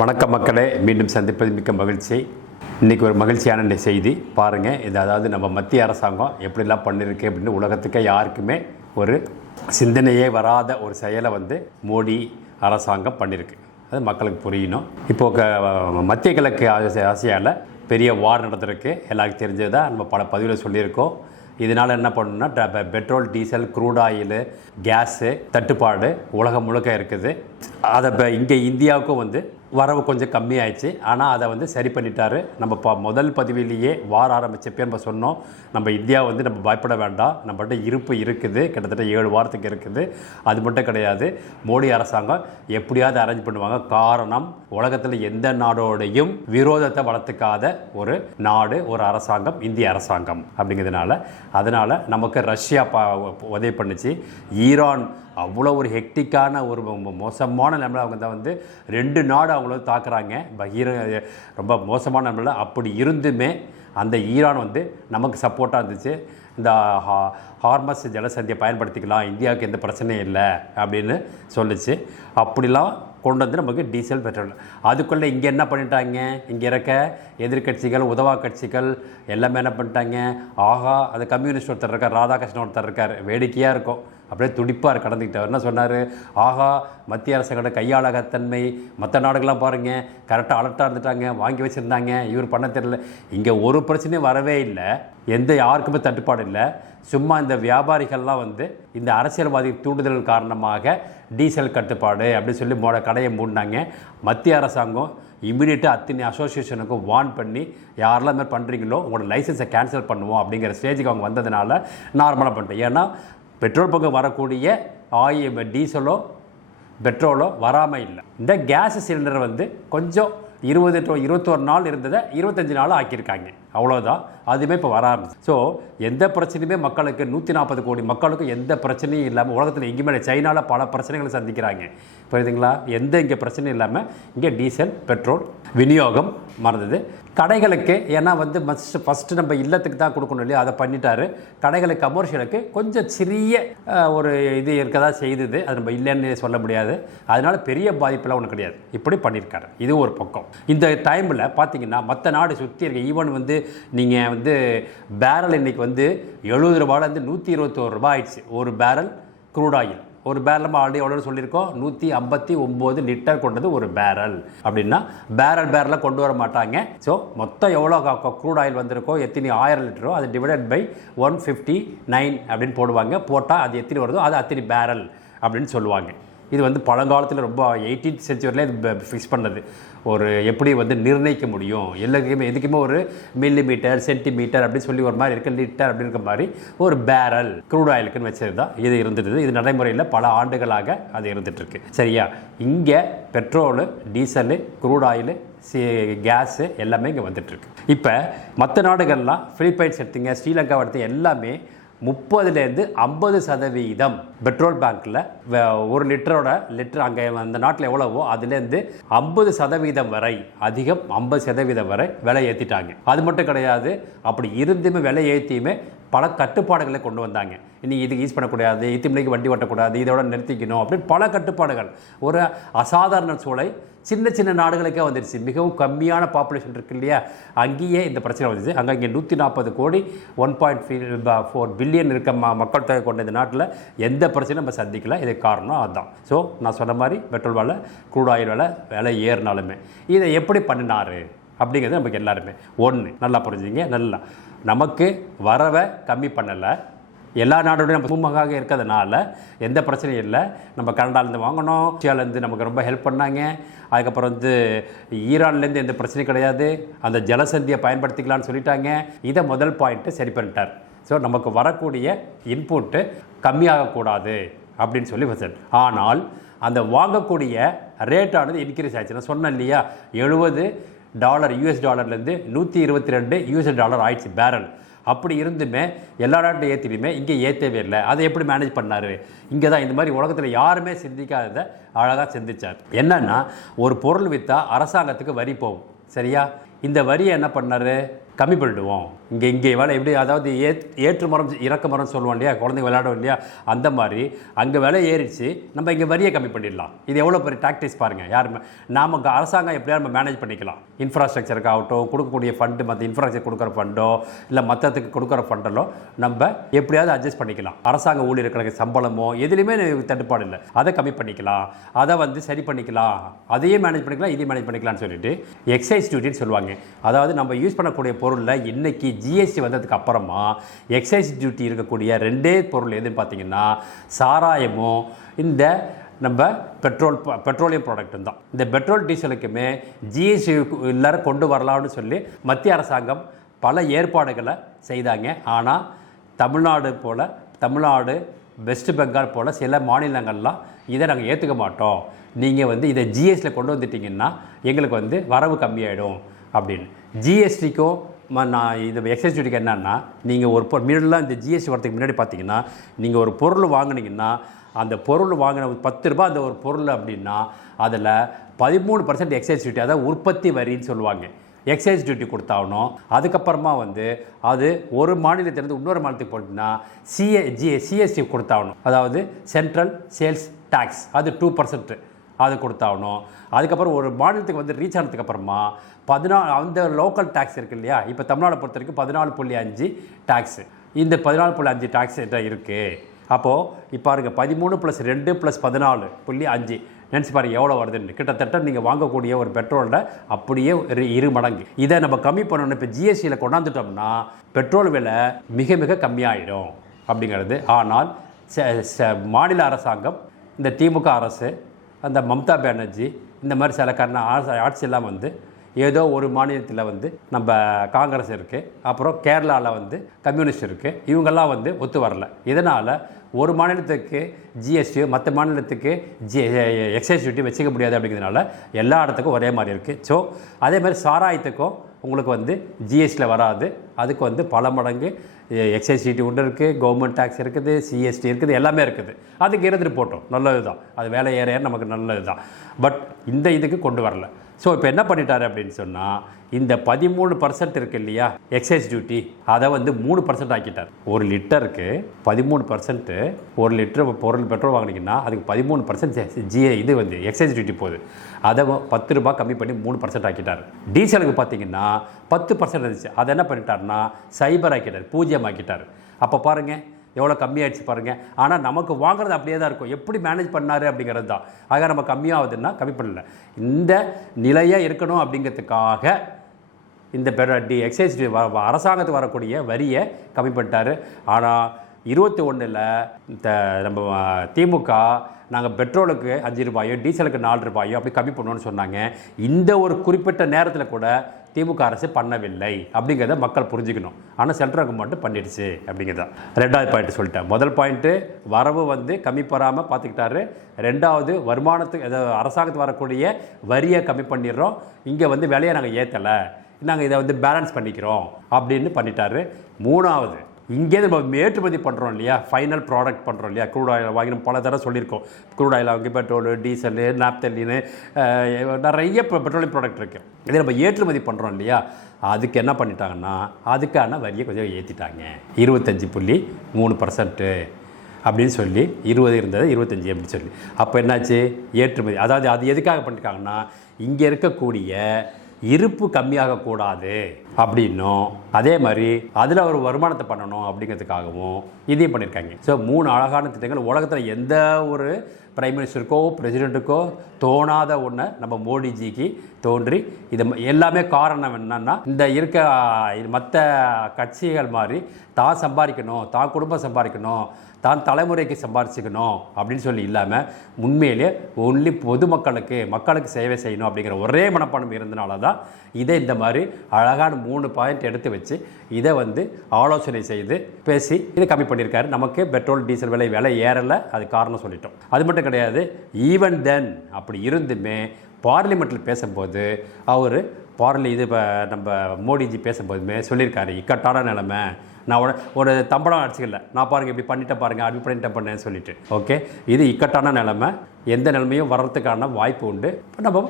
வணக்கம் மக்களே, மீண்டும் சந்திப்பது மிக்க மகிழ்ச்சி. இன்றைக்கி ஒரு மகிழ்ச்சியான செய்தி பாருங்கள். இது அதாவது நம்ம மத்திய அரசாங்கம் எப்படிலாம் பண்ணியிருக்கு அப்படின்னு உலகத்துக்கே யாருக்குமே ஒரு சிந்தனையே வராத ஒரு செயலை மோடி அரசாங்கம் பண்ணியிருக்கு. அது மக்களுக்கு புரியணும். இப்போது மத்திய கிழக்கு ஆசியாவில் பெரிய வார் நடந்திருக்கு. எல்லாருக்கும் தெரிஞ்சதாக நம்ம பல பதிவில் சொல்லியிருக்கோம். இதனால் என்ன பண்ணணும்னா petrol, diesel, crude oil, gas தட்டுப்பாடு உலகம் முழுக்க இருக்குது. அதை இப்போ இங்கே இந்தியாவுக்கும் வரவு கொஞ்சம் கம்மியாயிடுச்சு. ஆனால் அதை சரி பண்ணிட்டாரு. நம்ம முதல் பதிவிலேயே வார ஆரம்பிச்சப்பே நம்ம சொன்னோம், நம்ம இந்தியா நம்ம பயப்பட வேண்டாம், நம்மகிட்ட இருப்பு இருக்குது, கிட்டத்தட்ட 7 வாரத்துக்கு இருக்குது. அது மட்டும் கிடையாது, மோடி அரசாங்கம் எப்படியாவது அரேஞ்ச் பண்ணுவாங்க. காரணம், உலகத்தில் எந்த நாடோடையும் விரோதத்தை வளர்த்துக்காத ஒரு நாடு, ஒரு அரசாங்கம் இந்திய அரசாங்கம் அப்படிங்கிறதுனால. அதனால் நமக்கு ரஷ்யா உதவி பண்ணிச்சு. ஈரான் அவ்வளோ ஒரு ஹெக்டிக்கான ஒரு மோசமான நிலைமையில் அவங்க தான் 2 நாடு அவங்கள தாக்குறாங்க. ரொம்ப மோசமான நிலைமையில். அப்படி இருந்துமே அந்த ஈரான் நமக்கு சப்போர்ட்டாக இருந்துச்சு. இந்த ஹார்மஸ் ஜலசந்தியை பயன்படுத்திக்கலாம், இந்தியாவுக்கு எந்த பிரச்சனையும் இல்லை அப்படின்னு சொல்லிச்சு. அப்படிலாம் கொண்டு நமக்கு டீசல், பெட்ரோல். அதுக்குள்ளே இங்கே என்ன பண்ணிட்டாங்க, இங்கே இருக்க எதிர்கட்சிகள், உதவா கட்சிகள் எல்லாமே என்ன பண்ணிட்டாங்க, ஆஹா அது கம்யூனிஸ்ட் ஒருத்தர் இருக்கார், ராதாகிருஷ்ணன் ஒருத்தர் இருக்கார், வேடிக்கையாக இருக்கும், அப்படியே துடிப்பார் கடந்துக்கிட்டவர். என்ன சொன்னார், ஆஹா மத்திய அரசுகளோட கையாளகத்தன்மை, மற்ற நாடுகள்லாம் பாருங்கள் கரெக்டாக அலர்ட்டாக இருந்துட்டாங்க, வாங்கி வச்சுருந்தாங்க, இவர் பண்ண தெரியல. இங்கே ஒரு பிரச்சனையும் வரவே இல்லை, யாருக்குமே தட்டுப்பாடு இல்லை. சும்மா இந்த வியாபாரிகள்லாம் இந்த அரசியல்வாதி தூண்டுதல் காரணமாக டீசல் கட்டுப்பாடு அப்படின்னு சொல்லி கடையை மூடினாங்க. மத்திய அரசாங்கம் இமீடியட்டாக அத்தனை அசோசியேஷனுக்கும் வார்ன் பண்ணி, யாரெல்லாம் மாதிரி பண்ணுறீங்களோ உங்களோட லைசன்ஸை கேன்சல் பண்ணுவோம் அப்படிங்கிற ஸ்டேஜுக்கு அவங்க வந்ததுனால நார்மலாக பண்ணிட்டேன். ஏன்னா பெட்ரோல் பங்கு வரக்கூடிய டீசலோ பெட்ரோலோ வராமல் இல்லை. இந்த கேஸ் சிலிண்டர் கொஞ்சம் 21 நாள் இருந்ததை 25 நாள் ஆக்கியிருக்காங்க, அவ்வளோதான். அதுவுமே இப்போ வர ஆரம்பிச்சு. ஸோ எந்த பிரச்சனையுமே மக்களுக்கு 140 கோடி மக்களுக்கு எந்த பிரச்சனையும் இல்லாமல், உலகத்தில் எங்கேயுமே சைனாவில் பல பிரச்சனைகளை சந்திக்கிறாங்க, புரியுதுங்களா? இங்கே பிரச்சனையும் இல்லாமல் இங்கே டீசல், பெட்ரோல் விநியோகம் மறந்தது. கடைகளுக்கு ஏன்னா ஃபஸ்ட்டு நம்ம இல்லத்துக்கு தான் கொடுக்கணும் இல்லையா, அதை பண்ணிட்டாரு. கடைகளுக்கு, கமர்ஷியலுக்கு கொஞ்சம் சிறிய ஒரு இது இருக்கதா செய்தது, அது நம்ம இல்லைன்னு சொல்ல முடியாது. அதனால் பெரிய பாதிப்பெல்லாம் ஒன்றும் கிடையாது, இப்படி பண்ணியிருக்காரு. இது ஒரு பக்கம். இந்த டைமில் பார்த்தீங்கன்னா மற்ற நாடு சுற்றி இருக்க ஈவன் நீங்கள் பேரல் இன்றைக்கி 70 ரூபாயிலேருந்து 121 ரூபாய் ஆயிடுச்சு ஒரு பேரல் க்ரூட் ஆயில். ஒரு பேரல் நம்ம ஆல்ரெடி எவ்வளோ சொல்லியிருக்கோம், 159 லிட்டர் கொண்டது ஒரு பேரல். அப்படின்னா பேரலாக கொண்டு வர மாட்டாங்க. ஸோ மொத்தம் எவ்வளோ க்ரூட் ஆயில் வந்திருக்கோ, எத்தனை 1000 லிட்டரோ அது டிவைடட் பை 159 அப்படின்னு போடுவாங்க. போட்டால் அது எத்தனை வருதோ அது அத்தனை பேரல் அப்படின்னு சொல்லுவாங்க. இது பழங்காலத்தில் ரொம்ப 18th செஞ்சுரியில் இது ஃபிக்ஸ் பண்ணது. ஒரு எப்படி நிர்ணயிக்க முடியும், எதுக்குமே ஒரு மில்லிமீட்டர், சென்டிமீட்டர் அப்படின்னு சொல்லி ஒரு மாதிரி இருக்க, லிட்டர் அப்படின்னு இருக்க மாதிரி ஒரு பேரல் க்ரூட் ஆயிலுக்குன்னு வச்சது தான் இது இருந்துட்டு. இது நடைமுறையில் பல ஆண்டுகளாக அது இருந்துகிட்ருக்கு. சரியா? இங்கே petrol, diesel, crude oil, gas எல்லாமே இங்கே வந்துட்டுருக்கு. இப்போ மற்ற நாடுகள்லாம் பிலிப்பைன்ஸ் எடுத்தீங்க, ஸ்ரீலங்கா எடுத்தீங்க, எல்லாமே 30லேருந்து 50% பெட்ரோல் பேங்க்கில் 1 லிட்டர் அங்கே அந்த நாட்டில் எவ்வளவோ அதுலேருந்து 50% வரை, அதிகம் 50% வரை விலை ஏற்றிட்டாங்க. அது மட்டும் கிடையாது, அப்படி இருந்துமே விலை ஏற்றியுமே பல கட்டுப்பாடுகளை கொண்டு வந்தாங்க. இன்றைக்கி இதுக்கு யூஸ் பண்ணக்கூடாது, இத்திமணிக்கு வண்டி ஓட்டக்கூடாது, இதோட நிறுத்திக்கணும் அப்படின்னு பல கட்டுப்பாடுகள். ஒரு அசாதாரண சூழலை சின்ன நாடுகளுக்கே வந்துடுச்சு. மிகவும் கம்மியான பாப்புலேஷன் இருக்கு இல்லையா, அங்கேயே இந்த பிரச்சனை வந்துச்சு. இங்கே 140 கோடி 1.4 பில்லியன் இருக்க மக்கள் தொகை கொண்ட இந்த நாட்டில் எந்த பிரச்சனையும் நம்ம சந்திக்கல. இதுக்கு காரணம் அதுதான். ஸோ நான் சொன்ன மாதிரி பெட்ரோல் விலை, க்ரூட் ஆயில் விலை ஏறினாலுமே இதை எப்படி பண்ணினார் அப்படிங்கிறது நமக்கு எல்லாருமே நல்லா புரிஞ்சுங்க. நல்லா நமக்கு வரவை கம்மி பண்ணலை. எல்லா நாடோடையும் நம்ம சுமூகமாக இருக்கிறதுனால எந்த பிரச்சனையும் இல்லை. நம்ம கனடாலேருந்து வாங்கினோம், ரஷ்யாவிலேருந்து நமக்கு ரொம்ப ஹெல்ப் பண்ணாங்க. அதுக்கப்புறம் ஈரான்லேருந்து எந்த பிரச்சனையும் கிடையாது. அந்த ஜலசந்தியை பயன்படுத்திக்கலான்னு சொல்லிட்டாங்க. இதை முதல் பாயிண்ட்டு சரி பண்ணிட்டார். ஸோ நமக்கு வரக்கூடிய இன்புட்டு கம்மியாகக்கூடாது அப்படின்னு சொல்லி வச்சார். ஆனால் அந்த வாங்கக்கூடிய ரேட்டானது இன்க்ரீஸ் ஆயிடுச்சு. நான் சொன்னேன் இல்லையா, $70 US டாலர்லேருந்து $122 US டாலர் ஆயிடுச்சு பேரல். அப்படி இருந்துமே எல்லா நாட்டும் ஏற்றிலுமே இங்கே ஏற்றவே இல்லை. அதை எப்படி மேனேஜ் பண்ணார்? இங்கே தான் இந்த மாதிரி உலகத்தில் யாருமே சிந்திக்காததை அழகாக சிந்திச்சார். என்னென்னா, ஒரு பொருள் விற்றா அரசாங்கத்துக்கு வரி போகும், சரியா? இந்த வரியை என்ன பண்ணார், கம்மி பண்ணிடுவோம். இங்கே வேலை எப்படி, அதாவது ஏற்று மரம் இறக்க மரம் சொல்லுவோம் இல்லையா, குழந்தைங்க விளையாடுவோம் இல்லையா, அந்த மாதிரி அங்கே விலை ஏறிச்சு, நம்ம இங்கே வரியை கம்மி பண்ணிடலாம். இது எவ்வளோ பெரிய டாக்டிக்ஸ் பாருங்கள். யாருமே நாம் அரசாங்கம் எப்படியா நம்ம மேனேஜ் பண்ணிக்கலாம். இன்ஃப்ராஸ்ட்ரக்சருக்கு ஆகட்டும், கொடுக்கக்கூடிய ஃபண்டு, மற்ற இன்ஃப்ராஸ்ட்ரக்சர் கொடுக்குற ஃபண்டோ இல்லை மற்றத்துக்கு கொடுக்குற ஃபண்டோ நம்ம எப்படியாவது அட்ஜஸ்ட் பண்ணிக்கலாம். அரசாங்க ஊழியர்களுக்கு சம்பளமோ எதுலையுமே தட்டுப்பாடு இல்லை, அதை கம்மி பண்ணிக்கலாம், அதை சரி பண்ணிக்கலாம், அதையே மேனேஜ் பண்ணிக்கலாம், இதையும் மேனேஜ் பண்ணிக்கலாம்னு சொல்லிட்டு எக்ஸைஸ் டியூட்டின்னு சொல்லுவாங்க. அதாவது நம்ம யூஸ் பண்ணக்கூடிய பொருளில் இன்னைக்கு ஜிஎஸ்டி வந்ததுக்கு அப்புறமா எக்ஸைஸ் டியூட்டி இருக்கக்கூடிய ரெண்டே பொருள் எதுன்னு பார்த்தீங்கன்னா சாராயமும் இந்த நம்ம பெட்ரோலியம் ப்ராடக்ட்டும் தான். இந்த பெட்ரோல் டீசலுக்குமே ஜிஎஸ்டி எல்லாரும் கொண்டு வரலாம்னு சொல்லி மத்திய அரசாங்கம் பல ஏற்பாடுகளை செய்தாங்க. ஆனால் தமிழ்நாடு வெஸ்ட் பெங்கால் போல் சில மாநிலங்கள்லாம் இதை நாங்கள் ஏற்றுக்க மாட்டோம், நீங்கள் இதை ஜிஎஸ்டியில் கொண்டு வந்துட்டிங்கன்னா எங்களுக்கு வரவு கம்மியாயிடும் அப்படின்னு. ஜிஎஸ்டிக்கும் நான் இது எக்ஸைஸ் டியூட்டிக்கு என்னன்னா, நீங்கள் ஒரு முன்னாடிலாம் இந்த ஜிஎஸ்டி வரதுக்கு முன்னாடி பார்த்தீங்கன்னா, நீங்கள் ஒரு பொருள் வாங்கினீங்கன்னா அந்த பொருள் வாங்கின 10 ரூபா அந்த ஒரு பொருள் அப்படின்னா அதில் 13% எக்ஸைஸ் டியூட்டி, அதாவது உற்பத்தி வரின்னு சொல்லுவாங்க, எக்ஸைஸ் டியூட்டி கொடுத்தாகணும். அதுக்கப்புறமா அது ஒரு மாநிலத்திலேருந்து இன்னொரு மாநிலத்துக்கு போட்டிங்கன்னா சிஎஸ்டி கொடுத்தாகணும், அதாவது சென்ட்ரல் சேல்ஸ் டேக்ஸ், அது 2% அது கொடுத்தாகணும். அதுக்கப்புறம் ஒரு மாநிலத்துக்கு ரீச் ஆனதுக்கப்புறமா 14 அந்த லோக்கல் டேக்ஸ் இருக்குது இல்லையா, இப்போ தமிழ்நாடு பொறுத்த வரைக்கும் 14.5 டேக்ஸு, இந்த 14.5 டேக்ஸ் இருக்குது. அப்போது இப்போ பாருங்க 13 + 2 + 14.5 நினச்சி பாருங்கள் எவ்வளோ வருதுன்னு. கிட்டத்தட்ட நீங்கள் வாங்கக்கூடிய ஒரு பெட்ரோலில் அப்படியே 2 மடங்கு. இதை நம்ம கம்மி பண்ணணும். இப்போ ஜிஎஸ்டியில் கொண்டாந்துட்டோம்னா பெட்ரோல் விலை மிக மிக கம்மியாயிடும் அப்படிங்கிறது. ஆனால் மாநில அரசாங்கம், இந்த திமுக அரசு, அந்த மம்தா பானர்ஜி, இந்த மாதிரி சில ஆட்சியெல்லாம் ஏதோ ஒரு மாநிலத்தில் நம்ம காங்கிரஸ் இருக்குது, அப்புறம் கேரளாவில் கம்யூனிஸ்ட் இருக்குது, இவங்கெல்லாம் ஒத்து வரல. இதனால் ஒரு மாநிலத்துக்கு ஜிஎஸ்டி மற்ற மாநிலத்துக்கு எக்ஸைஸ் டியூட்டி வச்சுக்க முடியாது அப்படிங்கிறதுனால எல்லா இடத்துக்கும் ஒரே மாதிரி இருக்குது. ஸோ அதே மாதிரி சாராயத்துக்கும் உங்களுக்கு ஜிஎஸ்டியில் வராது, அதுக்கு பல மடங்கு எக்ஸைஸ் டியூட்டி ஒன்று இருக்குது, கவர்மெண்ட் டேக்ஸ் இருக்குது, சிஎஸ்டி இருக்குது, எல்லாமே இருக்குது. அதுக்கு இருந்துட்டு போட்டோம், நல்லது தான், அது வேலை ஏற நமக்கு நல்லது தான். பட் இந்த இதுக்கு கொண்டு வரல. ஸோ இப்போ என்ன பண்ணிட்டாரு அப்படின்னு சொன்னால், இந்த 13% இருக்குது இல்லையா எக்ஸைஸ் டியூட்டி, அதை 3% ஆக்கிட்டார். 1 லிட்டருக்கு 13%. 1 லிட்டர் பொருள் பெட்ரோல் வாங்கினீங்கன்னா அதுக்கு 13% எக்ஸைஸ் டியூட்டி போகுது. அதை 10 ரூபாய் கம்மி பண்ணி 3% ஆக்கிட்டார். டீசலுக்கு பார்த்தீங்கன்னா 10% இருந்துச்சு, அதை என்ன பண்ணிட்டாருன்னா சைபர் ஆக்கிட்டார், 0 ஆக்கிட்டார். அப்போ பாருங்கள் எவ்வளோ கம்மியாகிடுச்சு பாருங்கள். ஆனால் நமக்கு வாங்குறது அப்படியே தான் இருக்கும், எப்படி மேனேஜ் பண்ணார் அப்படிங்கிறது தான். ஆக நம்ம கம்மியாகுதுன்னா கம்மி பண்ணல, இந்த நிலையாக இருக்கணும் அப்படிங்கிறதுக்காக இந்த எக்ஸைஸ் அரசாங்கத்துக்கு வரக்கூடிய வரியை கம்மி பண்ணிட்டார். ஆனால் 21 நம்ம திமுக நாங்கள் பெட்ரோலுக்கு 5 ரூபாயோ டீசலுக்கு 4 ரூபாயோ அப்படி கம்மி பண்ணுவோன்னு சொன்னாங்க. இந்த ஒரு குறிப்பிட்ட நேரத்தில் கூட திமுக அரசு பண்ணவில்லை அப்படிங்கிறத மக்கள் புரிஞ்சுக்கணும். ஆனால் சென்ட்ரல் கவர்மெண்ட் பண்ணிடுச்சு அப்படிங்கிறதான். 2வது பாயிண்ட் சொல்லிட்டேன். முதல் பாயிண்ட்டு வரவு கம்மி பெறாமல் பார்த்துக்கிட்டாரு. 2வது வருமானத்துக்கு, அரசாங்கத்துக்கு வரக்கூடிய வரியை கம்மி பண்ணிடுறோம், இங்கே விலையை நாங்கள் ஏற்றலை, நாங்கள் இதை பேலன்ஸ் பண்ணிக்கிறோம் அப்படின்னு பண்ணிட்டாரு. 3வது இங்கே நம்ம ஏற்றுமதி பண்ணுறோம் இல்லையா, ஃபைனல் ப்ராடக்ட் பண்ணுறோம் இல்லையா, க்ரூட் ஆயில் வாங்கி பல தடவை சொல்லியிருக்கோம். க்ரூட் ஆயில் வாங்கி பெட்ரோலு, டீசலு, நாப்தலின்னு நிறைய பெட்ரோலியம் ப்ராடக்ட் இருக்குது. இதே நம்ம ஏற்றுமதி பண்ணுறோம் இல்லையா, அதுக்கு என்ன பண்ணிட்டாங்கன்னா அதுக்கான வரியை கொஞ்சம் ஏற்றிட்டாங்க. 25.3% அப்படின்னு சொல்லி 20 இருந்தது 25 அப்படின்னு சொல்லி. அப்போ என்னாச்சு, ஏற்றுமதி, அதாவது அது எதுக்காக பண்ணிட்டாங்கன்னா இங்கே இருக்கக்கூடிய இருப்பு கம்மியாகக்கூடாது அப்படின்னும், அதே மாதிரி அதில் ஒரு வருமானத்தை பண்ணணும் அப்படிங்கிறதுக்காகவும் இதையும் பண்ணியிருக்காங்க. ஸோ 3 அழகான திட்டங்கள். உலகத்தில் எந்த ஒரு பிரைம் மினிஸ்டருக்கோ பிரசிடெண்ட்டுக்கோ தோணாத ஒன்று நம்ம மோடிஜிக்கு தோன்றி, இது எல்லாமே காரணம் என்னன்னா, இந்த மற்ற கட்சிகள் மாதிரி தான் சம்பாதிக்கணும், தான் குடும்பம் சம்பாதிக்கணும், தான் தலைமுறைக்கு சம்பாதிச்சுக்கணும் அப்படின்னு சொல்லி இல்லாமல் உண்மையிலே ஒன்லி மக்களுக்கு சேவை செய்யணும் அப்படிங்கிற ஒரே மனப்பான்மை இருந்தனால தான் இதை இந்த மாதிரி அழகான 3 பாயிண்ட் எடுத்து வச்சு இதை ஆலோசனை செய்து பேசி இதை கம்மி பண்ணியிருக்காரு. நமக்கு பெட்ரோல் டீசல் விலை ஏறலை, அது காரணம் சொல்லிட்டோம். அது மட்டும் கிடையாது, ஈவன் தென் அப்படி இருந்துமே பார்லிமெண்ட்டில் பேசும்போது அவர் நம்ம மோடிஜி பேசும்போதுமே சொல்லியிருக்காரு, இக்கட்டான நிலைமை, நான் ஒரு தம்படம் அடிச்சுக்கல, நான் பாருங்கள் இப்படி பண்ணிட்டேன் பாருங்கள், அப்படி பண்ணிட்டேன் சொல்லிட்டு. ஓகே, இது இக்கட்டான நிலைமை, எந்த நிலைமையும் வர்றதுக்கான வாய்ப்பு உண்டு, நம்ம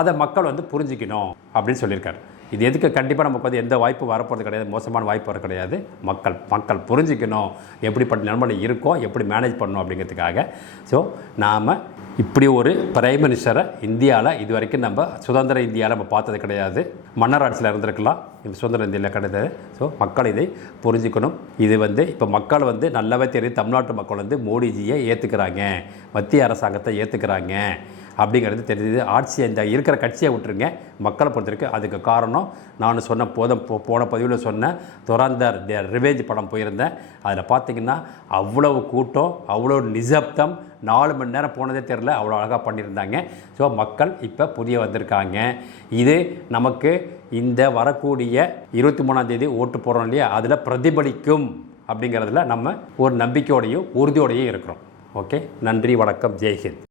அதை மக்கள் புரிஞ்சிக்கணும் அப்படின்னு சொல்லியிருக்காரு. இது எதுக்கு கண்டிப்பாக நமக்கு வந்து எந்த வாய்ப்பு வரப்போகிறது கிடையாது, மோசமான வாய்ப்பு வர கிடையாது. மக்கள் புரிஞ்சுக்கணும் எப்படிப்பட்ட நிலைமையில இருக்கோம், எப்படி மேனேஜ் பண்ணணும் அப்படிங்கிறதுக்காக. ஸோ நாம் இப்படி ஒரு பிரைம் மினிஸ்டரை இந்தியாவில் இது வரைக்கும் நம்ம சுதந்திர இந்தியாவில் நம்ம பார்த்தது கிடையாது. மன்னர் ஆட்சியில் இருந்திருக்கலாம், இந்த சுதந்திர இந்தியாவில் கிடையாது. ஸோ மக்கள் இதை புரிஞ்சுக்கணும். இது வந்து இப்போ மக்கள் வந்து நல்லாவே தெரியும், தமிழ்நாட்டு மக்கள் வந்து மோடிஜியை ஏற்றுக்கிறாங்க, மத்திய அரசாங்கத்தை ஏற்றுக்கிறாங்க அப்படிங்கிறது தெரியுது. ஆட்சியை இந்த இருக்கிற கட்சியை விட்டுருங்க, மக்களை பொறுத்திருக்கு. அதுக்கு காரணம் நான் சொன்ன போன பதிவில் சொன்ன துரந்தர் ரிவேஞ்ச் படம் போயிருந்தேன். அதில் பார்த்திங்கன்னா அவ்வளவு கூட்டம், அவ்வளோ நிசப்தம், 4 மணி நேரம் போனதே தெரில, அவ்வளோ அழகாக பண்ணியிருந்தாங்க. ஸோ மக்கள் இப்போ புதிய வந்திருக்காங்க. இது நமக்கு இந்த வரக்கூடிய 23ஆம் தேதி ஓட்டு போடுறோம் இல்லையா, அதில் பிரதிபலிக்கும் அப்படிங்கிறதுல நம்ம ஒரு நம்பிக்கையோடையும் உறுதியோடையும் இருக்கிறோம். ஓகே, நன்றி, வணக்கம், ஜெய்ஹிந்த்.